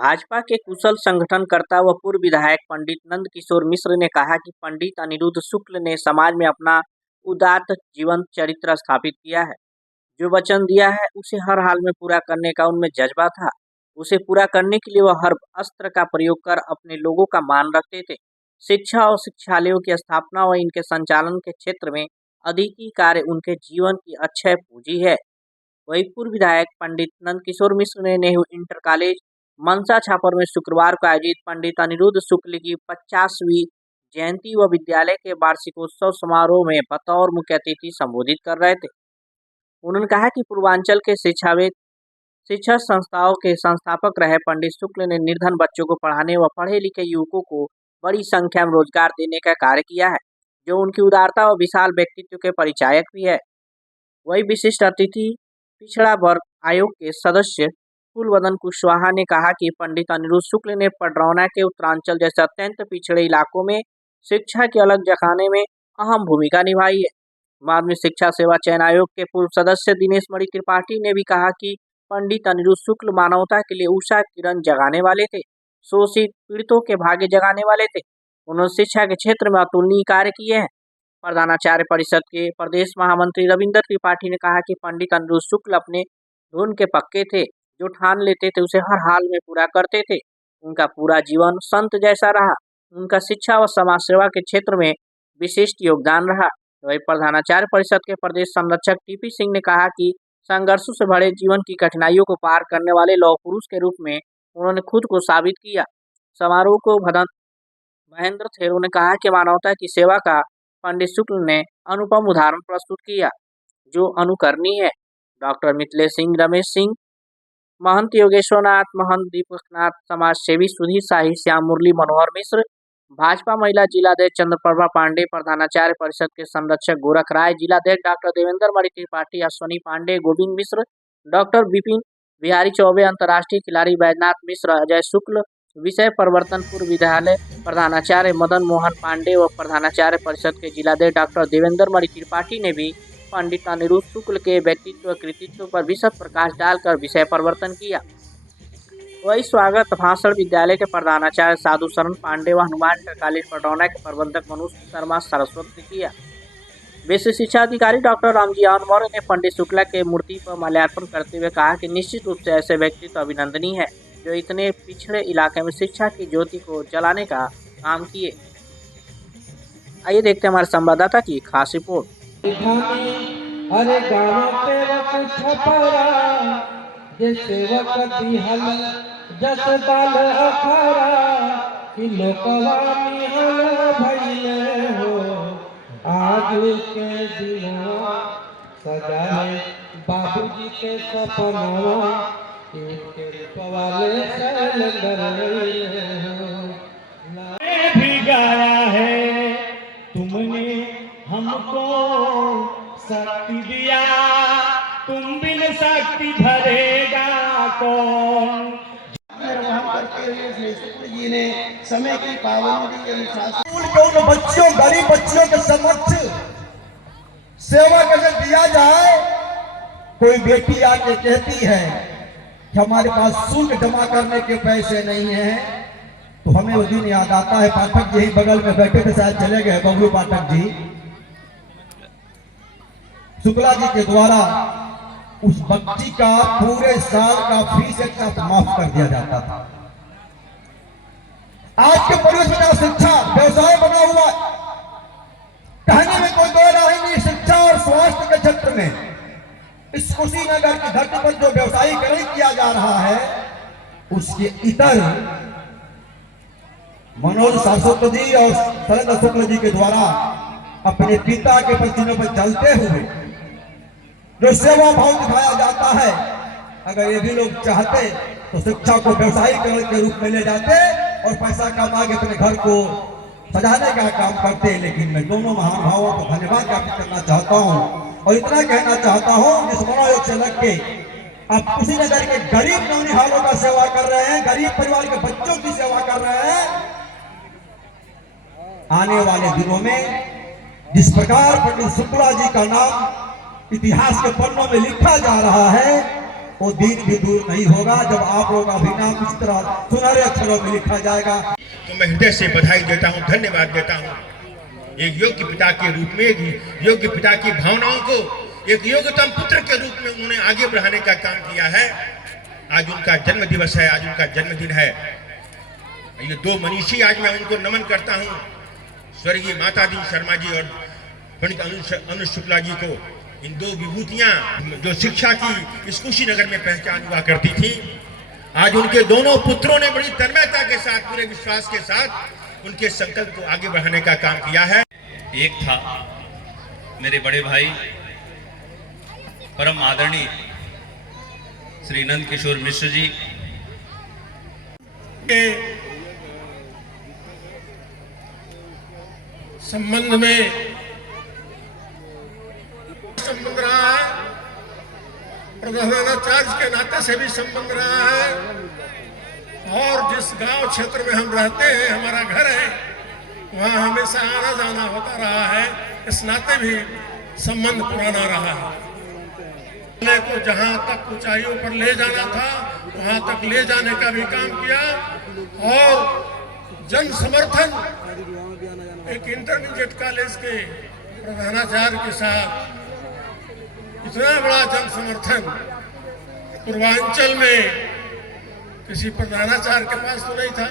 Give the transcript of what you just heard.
भाजपा के कुशल संगठनकर्ता व पूर्व विधायक पंडित नंदकिशोर मिश्र ने कहा कि पंडित अनिरुद्ध शुक्ल ने समाज में अपना उदात्त जीवन चरित्र स्थापित किया है। जो वचन दिया है उसे हर हाल में पूरा करने का उनमें जज्बा था। उसे पूरा करने के लिए वह हर अस्त्र का प्रयोग कर अपने लोगों का मान रखते थे। शिक्षा और शिक्षालयों की स्थापना व इनके संचालन के क्षेत्र में अधिक कार्य उनके जीवन की अक्षय पूंजी है। वहीं पूर्व विधायक पंडित नंदकिशोर मिश्र ने नेहरू इंटर कॉलेज मनसा छापर में शुक्रवार को आयोजित पंडित अनिरुद्ध शुक्ल की 50वीं जयंती व विद्यालय के वार्षिकोत्सव समारोह में बतौर मुख्य अतिथि संबोधित कर रहे थे। उन्होंने कहा कि पूर्वांचल के शिक्षा संस्थाओं के संस्थापक रहे पंडित शुक्ल ने निर्धन बच्चों को पढ़ाने व पढ़े लिखे युवकों को बड़ी संख्या में रोजगार देने का कार्य किया है, जो उनकी उदारता व विशाल व्यक्तित्व के परिचायक भी है। वही विशिष्ट अतिथि पिछड़ा वर्ग आयोग के सदस्य फूलवदन कुशवाहा ने कहा कि पंडित अनिरुद्ध शुक्ल ने पडरौना के उत्तरांचल जैसे अत्यंत पिछड़े इलाकों में शिक्षा की अलग जगाने में अहम भूमिका निभाई है। माध्यमिक शिक्षा सेवा चयन आयोग के पूर्व सदस्य दिनेश मणि त्रिपाठी ने भी कहा कि पंडित अनिरुद्ध शुक्ल मानवता के लिए उषा किरण जगाने वाले थे, शोषित पीड़ितों के भाग्य जगाने वाले थे। उन्होंने शिक्षा के क्षेत्र में अतुलनीय कार्य किए हैं। प्रधानाचार्य परिषद के प्रदेश महामंत्री रविंद्र त्रिपाठी ने कहा कि पंडित अनिरुद्ध शुक्ल अपने धुन के पक्के थे, जो ठान लेते थे उसे हर हाल में पूरा करते थे। उनका पूरा जीवन संत जैसा रहा। उनका शिक्षा व समाज सेवा के क्षेत्र में विशिष्ट योगदान रहा। वही प्रधानाचार्य परिषद के प्रदेश संरक्षक टीपी सिंह ने कहा कि संघर्षों से भरे जीवन की कठिनाइयों को पार करने वाले लौह पुरुष के रूप में उन्होंने खुद को साबित किया। समारोह को महेंद्र थेरो ने कहा कि मानवता की सेवा का पंडित शुक्ल ने अनुपम उदाहरण प्रस्तुत किया, जो अनुकरणीय है। डॉक्टर मिथिलेश सिंह, रमेश सिंह, महंत योगेश्वरनाथ, महंत दीपकनाथ, समाज सेवी सुधीर शाही, श्याम मुरली, मनोहर मिश्र, भाजपा महिला जिलाध्यक्ष चंद्रप्रभा पांडे, प्रधानाचार्य परिषद के संरक्षक गोरख राय, जिलाध्यक्ष डॉक्टर देवेंद्र मणि त्रिपाठी, अश्वनी पांडे, गोविंद मिश्र, डॉक्टर विपिन बिहारी चौबे, अंतर्राष्ट्रीय खिलाड़ी बैजनाथ मिश्र, अजय शुक्ल, विषय परिवर्तन पूर्व विद्यालय प्रधानाचार्य मदन मोहन पांडे व प्रधानाचार्य परिषद के जिलाध्यक्ष डॉक्टर देवेंद्र मणि त्रिपाठी ने भी पंडित अनिरुद्ध शुक्ल के व्यक्तित्व कृतित्व पर विशद प्रकाश डालकर विषय परिवर्तन किया। वही स्वागत भाषण विद्यालय के प्रधानाचार्य साधु शरण पांडे व हनुमान इंटर कॉलेज पडरौना के प्रबंधक मनोज शर्मा सरस्वत ने किया। विशेष शिक्षा अधिकारी डॉक्टर रामजीवन मौर्य ने पंडित शुक्ला के मूर्ति पर माल्यार्पण करते हुए कहा कि निश्चित रूप से ऐसे व्यक्तित्व अभिनंदनीय है, जो इतने पिछड़े इलाके में शिक्षा की ज्योति को जलाने का काम किए। आइए देखते हैं हमारे संवाददाता की खास रिपोर्ट। अरे गाँव पे छपरा जे सेवक दिहल जस बाल अखरा कि लोकवा निहल भइले हो आज के दिनवा सजाए बाबूजी के सपनवा इनके रूपवाले सैलंदर भी गाया है तुमने हमको शक्ति दिया, तुम बिन शक्ति भरेगा कौन। जी ने समय की पाबंदी के अनुसार बच्चों गरीब बच्चों के समक्ष सेवा कैसे दिया जाए। कोई बेटी आके कहती है कि हमारे पास शुल्क जमा करने के पैसे नहीं है, तो हमें वो दिन याद आता है। पाठक जी बगल में बैठे थे, शायद चले गए बबलू पाठक जी। शुक्ला जी के द्वारा उस बच्ची का पूरे साल का फीस एक साथ माफ कर दिया जाता था। आज के परिवेश में शिक्षा व्यवसाय बना हुआ है। कहने में कोई दो राय नहीं। शिक्षा और स्वास्थ्य के क्षेत्र में इस कुशीनगर की धरती पर जो व्यवसायीकरण किया जा रहा है, उसके इतर मनोज शाश्वत जी और शरद शुक्ल जी के द्वारा अपने पिता के पसीनों पर चलते हुए जो सेवा भाव दिखाया जाता है, अगर ये भी लोग चाहते तो शिक्षा को व्यवसायीकरण के रूप में ले जाते और पैसा कमा के अपने घर को सजाने का काम करते। लेकिन मैं दोनों महानुभावों को धन्यवाद ज्ञापित करना चाहता हूँ और इतना कहना चाहता हूँ, जिस मनोयोग से लग के आप कुशीनगर के गरीब नौनिहालों का सेवा कर रहे हैं, गरीब परिवार के बच्चों की सेवा कर रहे हैं। आने वाले दिनों में जिस प्रकार पंडित शुक्ला जी का नाम इतिहास के पन्नों में लिखा जा रहा है, वो दिन भी दूर नहीं होगा जब आप लोगों का भी नाम इस तरह सुनहरे अक्षरों में लिखा जाएगा। तो मैं हृदय से बधाई देता हूँ, धन्यवाद देता हूँ। एक योग्य पिता के रूप में, एक योग्य पिता की भावनाओं को एक योग्यतम पुत्र के रूप में उन्होंने आगे बढ़ाने का काम किया है। आज उनका जन्म दिवस है, आज उनका जन्मदिन है। ये दो मनीषी आज मैं उनको नमन करता हूँ, स्वर्गीय माता दी शर्मा जी और पंडित अनुज शुक्ला जी को। इन दो विभूतियां जो शिक्षा की इस कुशीनगर में पहचान हुआ करती थी, आज उनके दोनों पुत्रों ने बड़ी तन्मयता के साथ, पूरे विश्वास के साथ उनके संकल्प को आगे बढ़ाने का काम किया है। एक था मेरे बड़े भाई परम आदरणीय श्री नंद किशोर मिश्र जी के संबंध में संबंध रहा है, प्रधानाचार्य के नाते से भी संबंध रहा है, और जिस गांव क्षेत्र में हम रहते हैं, हमारा घर है, वहाँ हमेशा आना जाना होता रहा है। इस नाते भी संबंध पुराना रहा है। को जहाँ तक ऊंचाइयों पर ले जाना था वहाँ तक ले जाने का भी काम किया, और जन समर्थन एक इंटरमीडिएट कॉलेज के प्रधानाचार्य के साथ इतना बड़ा जन समर्थन पूर्वांचल में किसी प्रधानाचार्य के पास तो नहीं था।